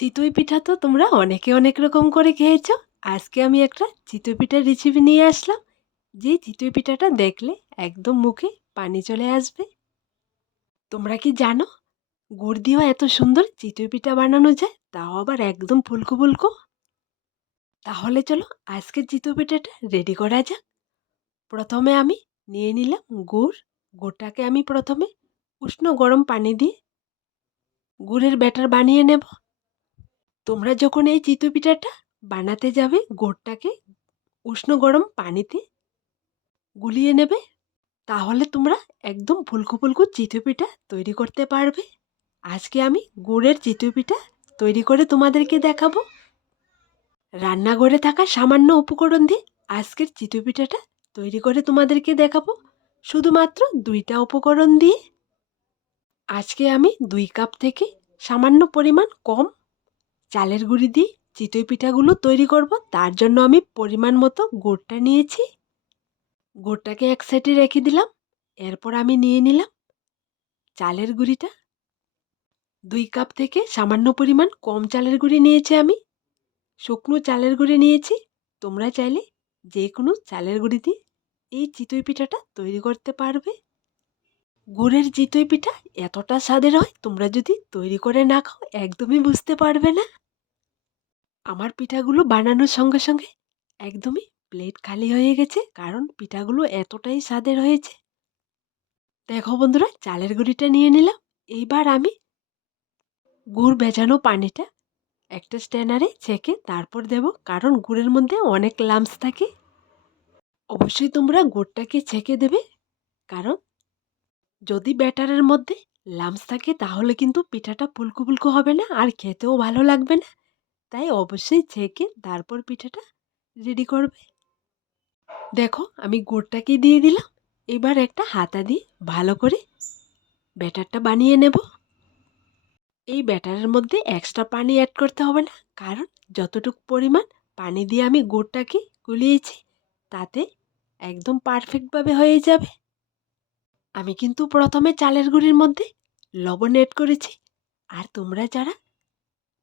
চিতই পিঠা তো তোমরা অনেকে অনেক রকম করে খেয়েছো। আজকে আমি একটা চিতই পিঠার রেসিপি নিয়ে আসলাম। যে চিতই পিঠাটা দেখলে একদম মুখে পানি চলে আসবে। তোমরা কি জানো, গুড় দিয়েও এত সুন্দর চিতই পিঠা বানানো যায়, তাও আবার একদম ফুলকো ফুলকো? তাহলে চলো আজকের চিতই পিঠাটা রেডি করা যাক। প্রথমে আমি নিয়ে নিলাম গুড়। গুড়টাকে আমি প্রথমে উষ্ণ গরম পানি দিয়ে গুড়ের ব্যাটার বানিয়ে নেব। তোমরা যখন এই চিতই পিঠাটা বানাতে যাবে গুড়টাকে উষ্ণ গরম পানিতে গুলিয়ে নেবে, তাহলে তোমরা একদম ফুলকো ফুলকো চিতই পিঠা তৈরি করতে পারবে। আজকে আমি গুড়ের চিতই পিঠা তৈরি করে তোমাদেরকে দেখাবো। রান্নাঘরে থাকা সামান্য উপকরণ দিয়ে আজকের চিতই পিঠাটা তৈরি করে তোমাদেরকে দেখাবো। শুধুমাত্র দুইটা উপকরণ দিয়ে। আজকে আমি দুই কাপ থেকে সামান্য পরিমাণ কম চালের গুঁড়ি দিয়ে চিতই পিঠাগুলো তৈরি করব, তার জন্য আমি পরিমাণ মতো গুড়টা নিয়েছি। গুড়টাকে এক সাইডে রেখে দিলাম, এরপর আমি নিয়ে নিলাম চালের গুঁড়িটা। দুই কাপ থেকে সামান্য পরিমাণ কম চালের গুঁড়ি নিয়েছি আমি। শুকনো চালের গুঁড়ি নিয়েছি, তোমরা চাইলে যে কোনো চালের গুঁড়ি দিয়ে এই চিতই পিঠাটা তৈরি করতে পারবে। গুড়ের চিতই পিঠা এতটা স্বাদের হয়, তোমরা যদি তৈরি করে না খাও, একদমই বুঝতে পারবে না। আমার পিঠাগুলো বানানোর সঙ্গে সঙ্গে একদমই প্লেট খালি হয়ে গেছে, কারণ পিঠাগুলো এতটাই স্বাদের হয়েছে। দেখো বন্ধুরা, চালের গুঁড়িটা নিয়ে নিলাম। এইবার আমি গুড় ভেজানো পানিটা একটা স্ট্যানারে ছেঁকে তারপর দেব, কারণ গুড়ের মধ্যে অনেক লামস থাকে। অবশ্যই তোমরা গুড়টাকে ছেঁকে দেবে, কারণ যদি ব্যাটারের মধ্যে লামস থাকে, তাহলে কিন্তু পিঠাটা ফুলকো ফুলকো হবে না আর খেতেও ভালো লাগবে না। তাই অবশ্যই ছেঁকে তারপর পিঠাটা রেডি করবে। দেখো, আমি গুড়টাকে দিয়ে দিলাম। এবার একটা হাতা দিয়ে ভালো করে ব্যাটারটা বানিয়ে নেব। এই ব্যাটারের মধ্যে এক্সট্রা পানি অ্যাড করতে হবে না, কারণ যতটুকু পরিমাণ পানি দিয়ে আমি গুড়টাকে গুলিয়েছি, তাতে একদম পারফেক্টভাবে হয়ে যাবে। আমি কিন্তু প্রথমে চালের গুঁড়ির মধ্যে লবণ এড করেছি। আর তোমরা যারা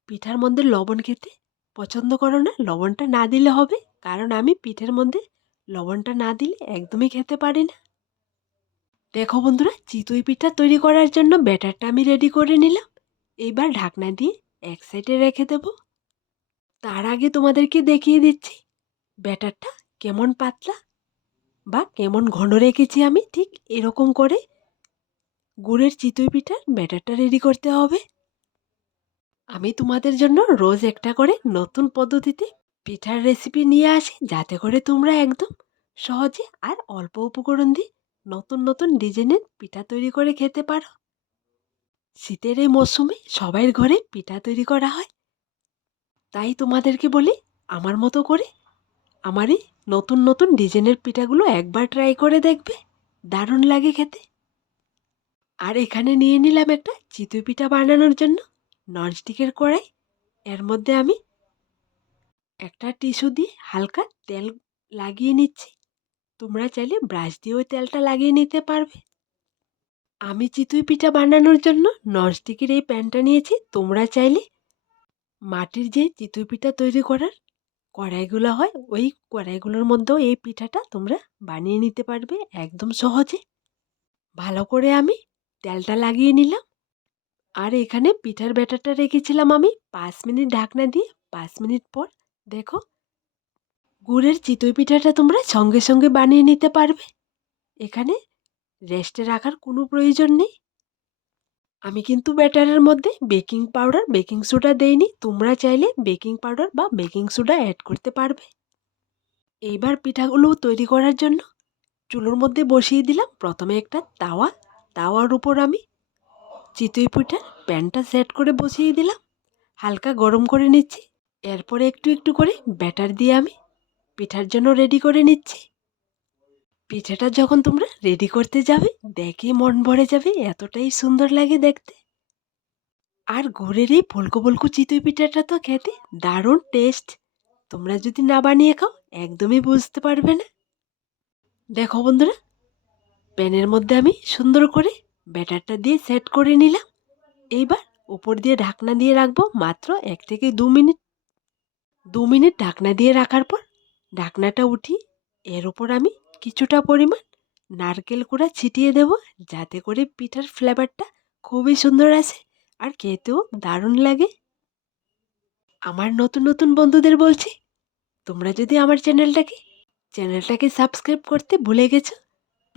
পিঠার মধ্যে লবণ খেতে পছন্দ করো না, লবণটা না দিলে হবে। কারণ আমি পিঠের মধ্যে লবণটা না দিলে একদমই খেতে পারি না। দেখো বন্ধুরা, চিতই পিঠা তৈরি করার জন্য ব্যাটারটা আমি রেডি করে নিলাম। এইবার ঢাকনা দিয়ে এক সাইডে রেখে দেব। তার আগে তোমাদেরকে দেখিয়ে দিচ্ছি ব্যাটারটা কেমন পাতলা বা কেমন ঘন রেখেছি আমি, ঠিক এরকম করে গুড়ের চিতই পিঠার ব্যাটারটা রেডি করতে হবে। আমি তোমাদের জন্য রোজ একটা করে নতুন পদ্ধতিতে পিঠার রেসিপি নিয়ে আসি, যাতে করে তোমরা একদম সহজে আর অল্প উপকরণ দিয়ে নতুন নতুন ডিজাইনের পিঠা তৈরি করে খেতে পারো। শীতের এই মরশুমে সবাইয়ের ঘরে পিঠা তৈরি করা হয়। তাই তোমাদেরকে বলি, আমার মতো করে আমার এই নতুন নতুন ডিজাইনের পিঠাগুলো একবার ট্রাই করে দেখবে। দারুণ লাগে খেতে। আর এখানে নিয়ে নিলাম একটা চিতই পিঠা বানানোর জন্য ননস্টিকের কড়াই। এর মধ্যে আমি একটা টিস্যু দিয়ে হালকা তেল লাগিয়ে নিচ্ছি। তোমরা চাইলে ব্রাশ দিয়ে ওই তেলটা লাগিয়ে নিতে পারবে। আমি চিতই পিঠা বানানোর জন্য ননস্টিকের এই প্যানটা নিয়েছি। তোমরা চাইলে মাটির যে চিতই পিঠা তৈরি করার কড়াইগুলো হয়, ওই কড়াইগুলোর মধ্যেও এই পিঠাটা তোমরা বানিয়ে নিতে পারবে একদম সহজে। ভালো করে আমি তেলটা লাগিয়ে নিলাম। আর এখানে পিঠার ব্যাটারটা রেখেছিলাম আমি পাঁচ মিনিট ঢাকনা দিয়ে, পাঁচ মিনিট পর দেখো গুড়ের চিতই পিঠাটা তোমরা সঙ্গে সঙ্গে বানিয়ে নিতে পারবে। এখানে রেস্টে রাখার কোনো প্রয়োজন নেই। আমি কিন্তু ব্যাটারের মধ্যে বেকিং পাউডার, বেকিং সোডা দেইনি। তোমরা চাইলে বেকিং পাউডার বা বেকিং সোডা অ্যাড করতে পারবে। এইবার পিঠাগুলো তৈরি করার জন্য চুলোর মধ্যে বসিয়ে দিলাম। প্রথমে একটা তাওয়া, তাওয়ার উপর আমি চিতই পিঠার প্যানটা সেট করে বসিয়ে দিলাম। হালকা গরম করে নিচ্ছি। এরপরে একটু একটু করে ব্যাটার দিয়ে আমি পিঠার জন্য রেডি করে নিচ্ছি। পিঠাটা যখন তোমরা রেডি করতে যাবে, দেখে মন ভরে যাবে, এতটাই সুন্দর লাগে দেখতে। আর গুড়ের এই ফুলকো ফুলকো চিতই পিঠাটা তো খেতে দারুণ টেস্ট তোমরা যদি না বানিয়ে খাও, একদমই বুঝতে পারবে না। দেখো বন্ধুরা, প্যানের মধ্যে আমি সুন্দর করে ব্যাটারটা দিয়ে সেট করে নিলাম। এইবার উপর দিয়ে ঢাকনা দিয়ে রাখব মাত্র এক থেকে দু মিনিট। দু মিনিট ঢাকনা দিয়ে রাখার পর ঢাকনাটা উঠিয়ে এর উপর আমি কিছুটা পরিমাণ নারকেল কুড়া ছিটিয়ে দেব, যাতে করে পিঠার ফ্লেভারটা খুবই সুন্দর আসে আর খেতেও দারুণ লাগে। আমার নতুন নতুন বন্ধুদের বলছি, তোমরা যদি আমার চ্যানেলটাকে চ্যানেলটাকে সাবস্ক্রাইব করতে ভুলে গেছো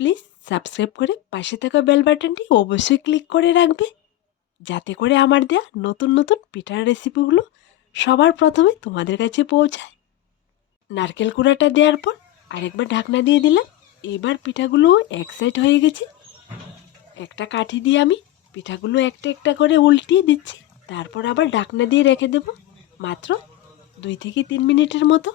প্লিজ সাবস্ক্রাইব করে পাশে থাকা বেল বাটনটি অবশ্যই ক্লিক করে রাখবে, যাতে করে আমার দেয়া নতুন নতুন পিঠার রেসিপিগুলো সবার প্রথমে তোমাদের কাছে পৌঁছায়। নারকেল কুড়াটা দেওয়ার পর আরেকবার ঢাকনা দিয়ে দিলাম। এবার পিঠাগুলো এক সাইড হয়ে গেছে। একটা কাঠি দিয়ে আমি পিঠাগুলো একটা একটা করে উল্টিয়ে দিচ্ছি। তারপর আবার ঢাকনা দিয়ে রেখে দেব মাত্র দুই থেকে তিন মিনিটের মতো।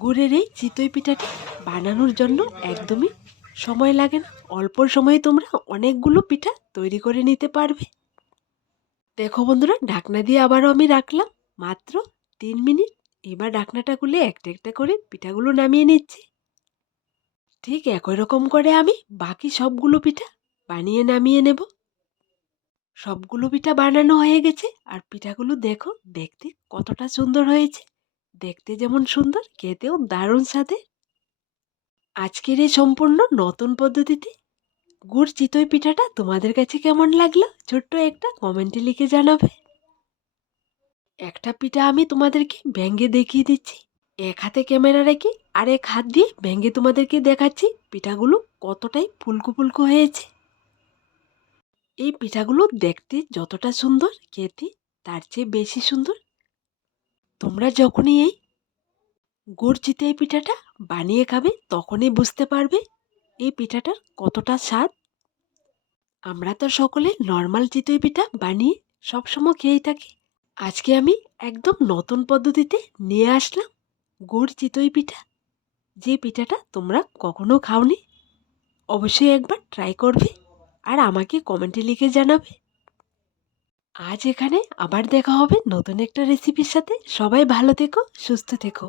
গুড়ের এই চিতই পিঠাটি বানানোর জন্য একদমই সময় লাগে না। অল্প সময়ে তোমরা অনেকগুলো পিঠা তৈরি করে নিতে পারবে। দেখো বন্ধুরা, ঢাকনা দিয়ে আবারও আমি রাখলাম মাত্র তিন মিনিট। এবার ডাকনাটা খুলে একটা একটা করে পিঠাগুলো নামিয়ে নিচ্ছি। ঠিক একই রকম করে আমি বাকি সবগুলো পিঠা বানিয়ে নামিয়ে নেব। সবগুলো পিঠা বানানো হয়ে গেছে আর পিঠাগুলো দেখো দেখতে কতটা সুন্দর হয়েছে। দেখতে যেমন সুন্দর, খেতেও দারুণ স্বাদে। আজকের এই সম্পূর্ণ নতুন পদ্ধতিতে গুড় চিতই পিঠাটা তোমাদের কাছে কেমন লাগল? ছোট্ট একটা কমেন্টে লিখে জানাবে। একটা পিঠা আমি তোমাদেরকে ভেঙ্গে দেখিয়ে দিচ্ছি। এক হাতে ক্যামেরা রেখে আর এক হাত দিয়ে ভেঙ্গে তোমাদেরকে দেখাচ্ছি পিঠাগুলো কতটাই ফুলকো ফুলকো হয়েছে। এই পিঠাগুলো দেখতে যতটা সুন্দর, খেতে তার চেয়ে বেশি সুন্দর। তোমরা যখনই এই গুড় চিতই পিঠাটা বানিয়ে খাবে তখনই বুঝতে পারবে এই পিঠাটার কতটা স্বাদ। আমরা তো সকলে নর্মাল চিতই পিঠা বানিয়ে সবসময় খেয়েই থাকি। আজকে আমি একদম নতুন পদ্ধতিতে নিয়ে আসলাম গুড় চিতই পিঠা। যে পিঠাটা তোমরা কখনো খাওনি, অবশ্যই একবার ট্রাই করবে আর আমাকে কমেন্টে লিখে জানাবে। আজ এখানে আবার দেখা হবে নতুন একটা রেসিপির সাথে। সবাই ভালো থেকো, সুস্থ থেকো।